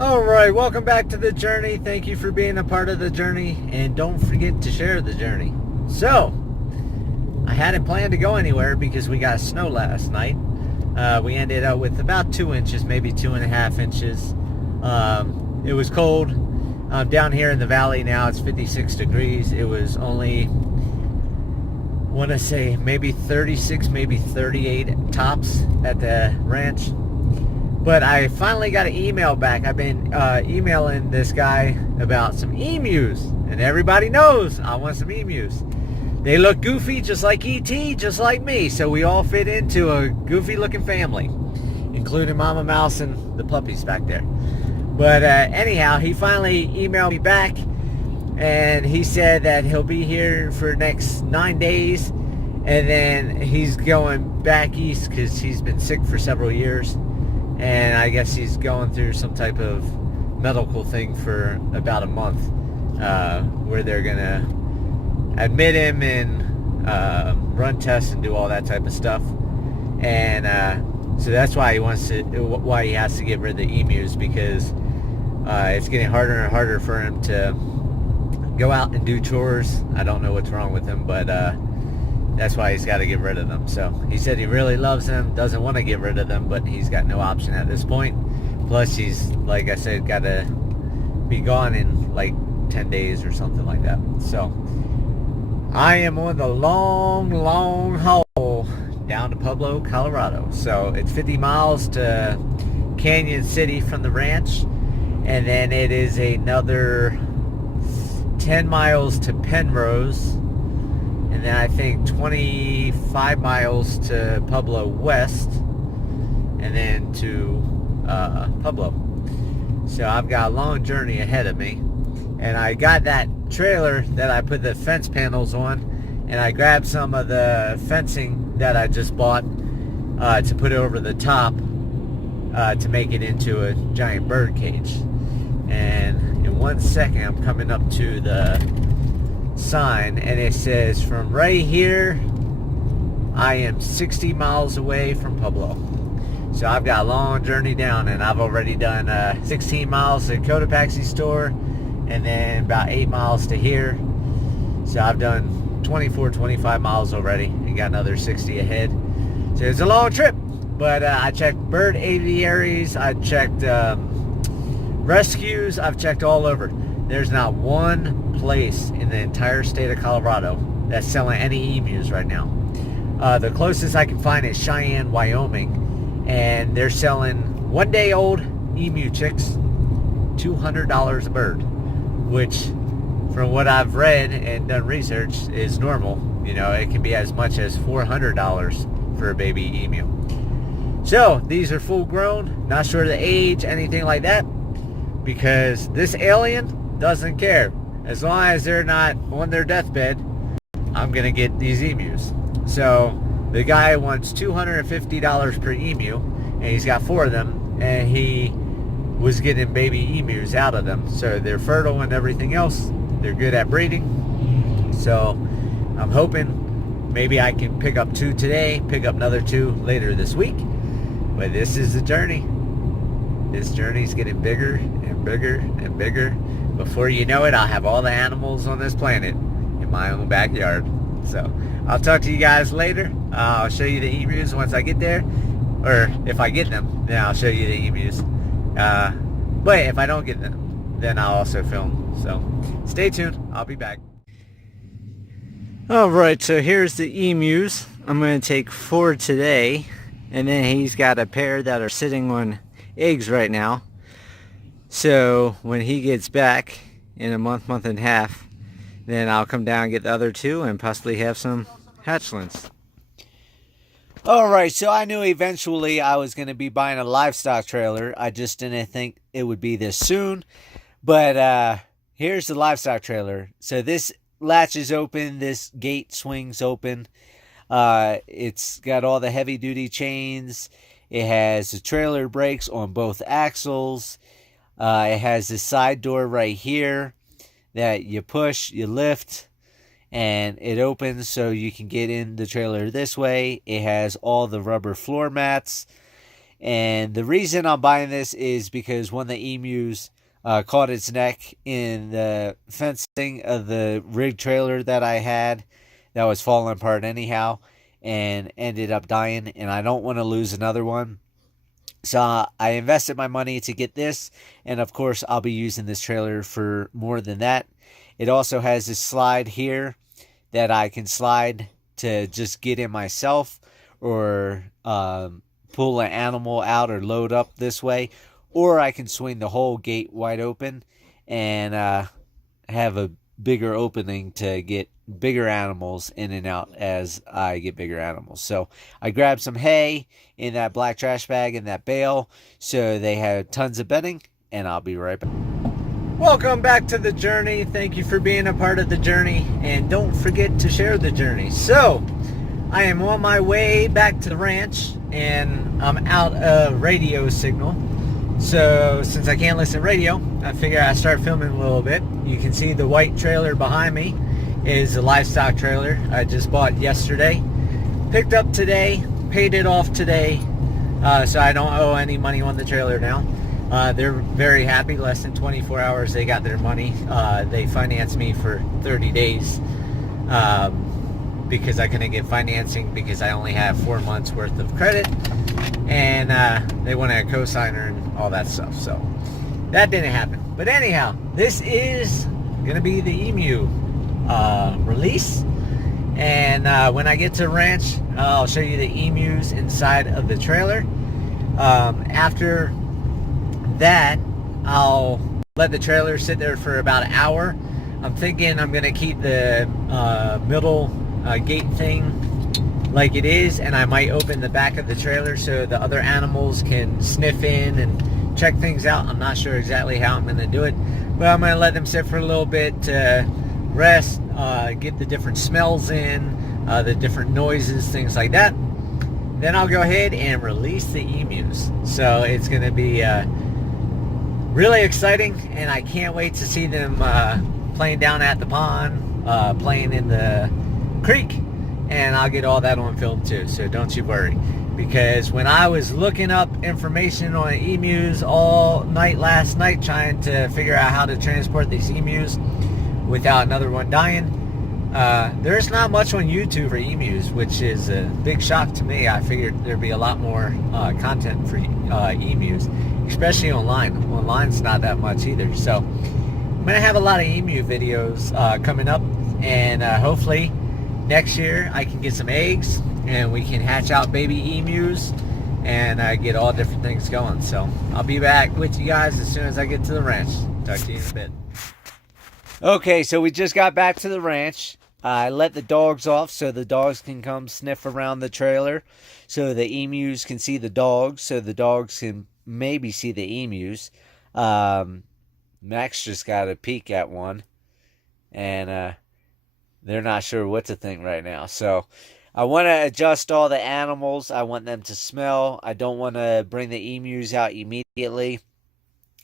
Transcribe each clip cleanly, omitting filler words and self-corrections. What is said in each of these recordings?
Alright, welcome back to the journey. Thank you for being a part of the journey, and don't forget to share the journey. So, I hadn't planned to go anywhere because we got snow last night. We ended up with about 2 inches, maybe 2.5 inches. It was cold. Down here in the valley now it's 56 degrees. It was only, want to say, maybe 36, maybe 38 tops at the ranch. But I finally got an email back. I've been emailing this guy about some emus. And everybody knows I want some emus. They look goofy just like E.T., just like me. So we all fit into a goofy looking family, including Mama Mouse and the puppies back there. But anyhow, he finally emailed me back. And he said that he'll be here for the next 9 days. And then he's going back east because he's been sick for several years. And I guess he's going through some type of medical thing for about a month, where they're gonna admit him and run tests and do all that type of stuff. And so that's why he has to get rid of the emus, because it's getting harder and harder for him to go out and do chores. I don't know what's wrong with him, but that's why he's got to get rid of them. So he said he really loves them, doesn't want to get rid of them, but he's got no option at this point. Plus he's, like I said, got to be gone in like 10 days or something like that. So I am on the long haul down to Pueblo, Colorado. So it's 50 miles to Canyon City from the ranch, and then it is another 10 miles to Penrose, and then I think 25 miles to Pueblo West, and then to Pueblo. So I've got a long journey ahead of me. And I got that trailer that I put the fence panels on, and I grabbed some of the fencing that I just bought to put over the top to make it into a giant bird cage. And in 1 second I'm coming up to the sign, and it says, from right here I am 60 miles away from Pueblo. So I've got a long journey down, and I've already done 16 miles to Cotopaxi store, and then about 8 miles to here. So I've done 25 miles already, and got another 60 ahead. So it's a long trip, but I checked bird aviaries, I checked rescues, I've checked all over. There's not one place in the entire state of Colorado that's selling any emus right now. The closest I can find is Cheyenne, Wyoming, and they're selling 1-day-old emu chicks, $200 a bird, which, from what I've read and done research, is normal. You know, it can be as much as $400 for a baby emu. So these are full grown, not sure the age, anything like that, because this alien doesn't care. As long as they're not on their deathbed, I'm gonna get these emus. So the guy wants $250 per emu, and he's got 4 of them, and he was getting baby emus out of them. So they're fertile and everything else. They're good at breeding. So I'm hoping maybe I can pick up 2 today, pick up another 2 later this week. But this is the journey. This journey's getting bigger and bigger and bigger. Before you know it, I'll have all the animals on this planet in my own backyard. So I'll talk to you guys later. I'll show you the emus once I get there. Or if I get them, then I'll show you the emus. But if I don't get them, then I'll also film. So stay tuned. I'll be back. Alright, so here's the emus. I'm going to take 4 today. And then he's got a pair that are sitting on eggs right now. So when he gets back in a month and a half, then I'll come down and get the other 2 and possibly have some hatchlings. Alright, so I knew eventually I was going to be buying a livestock trailer. I just didn't think it would be this soon. But here's the livestock trailer. So this latches open, this gate swings open. It's got all the heavy duty chains. It has the trailer brakes on both axles. It has the side door right here that you push, you lift, and it opens so you can get in the trailer this way. It has all the rubber floor mats. And the reason I'm buying this is because one of the emus caught its neck in the fencing of the rig trailer that I had that was falling apart anyhow and ended up dying. And I don't want to lose another one. So I invested my money to get this. And of course, I'll be using this trailer for more than that. It also has this slide here that I can slide to just get in myself or pull an animal out or load up this way. Or I can swing the whole gate wide open and have a bigger opening to get bigger animals in and out as I get bigger animals. So I grabbed some hay in that black trash bag and that bale so they had tons of bedding, and I'll be right back. Welcome back to the journey. Thank you for being a part of the journey, and don't forget to share the journey. So I am on my way back to the ranch, and I'm out of radio signal. So since I can't listen to radio, I figure I start filming a little bit. You can see the white trailer behind me is a livestock trailer I just bought yesterday. Picked up today, paid it off today, so I don't owe any money on the trailer now. They're very happy. Less than 24 hours they got their money. They financed me for 30 days because I couldn't get financing because I only have 4 months worth of credit. And they wanted a cosigner and all that stuff, so that didn't happen. But anyhow, this is gonna be the emu release, and when I get to the ranch, I'll show you the emus inside of the trailer. After that, I'll let the trailer sit there for about an hour. I'm thinking I'm gonna keep the middle gate thing like it is, and I might open the back of the trailer so the other animals can sniff in and check things out. I'm not sure exactly how I'm going to do it, but I'm going to let them sit for a little bit to rest, get the different smells in, the different noises, things like that. Then I'll go ahead and release the emus. So it's going to be really exciting, and I can't wait to see them playing down at the pond, playing in the creek. And I'll get all that on film too, so don't you worry. Because when I was looking up information on emus all night last night, trying to figure out how to transport these emus without another one dying, there's not much on YouTube for emus, which is a big shock to me. I figured there'd be a lot more content for emus, especially online. Online's not that much either. So I'm going to have a lot of emu videos coming up, and hopefully next year I can get some eggs and we can hatch out baby emus and get all different things going. So I'll be back with you guys as soon as I get to the ranch. Talk to you in a bit. Okay, so we just got back to the ranch. I let the dogs off so the dogs can come sniff around the trailer so the emus can see the dogs, so the dogs can maybe see the emus. Max just got a peek at one, and they're not sure what to think right now. So I want to adjust all the animals. I want them to smell. I don't want to bring the emus out immediately.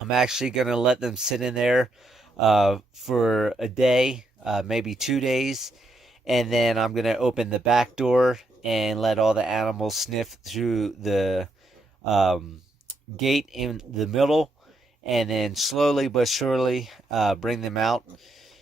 I'm actually going to let them sit in there for a day, maybe 2 days. And then I'm going to open the back door and let all the animals sniff through the gate in the middle. And then slowly but surely bring them out.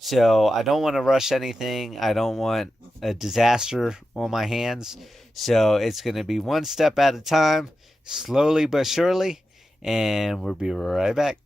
So I don't want to rush anything. I don't want a disaster on my hands. So it's going to be one step at a time, slowly but surely, and we'll be right back.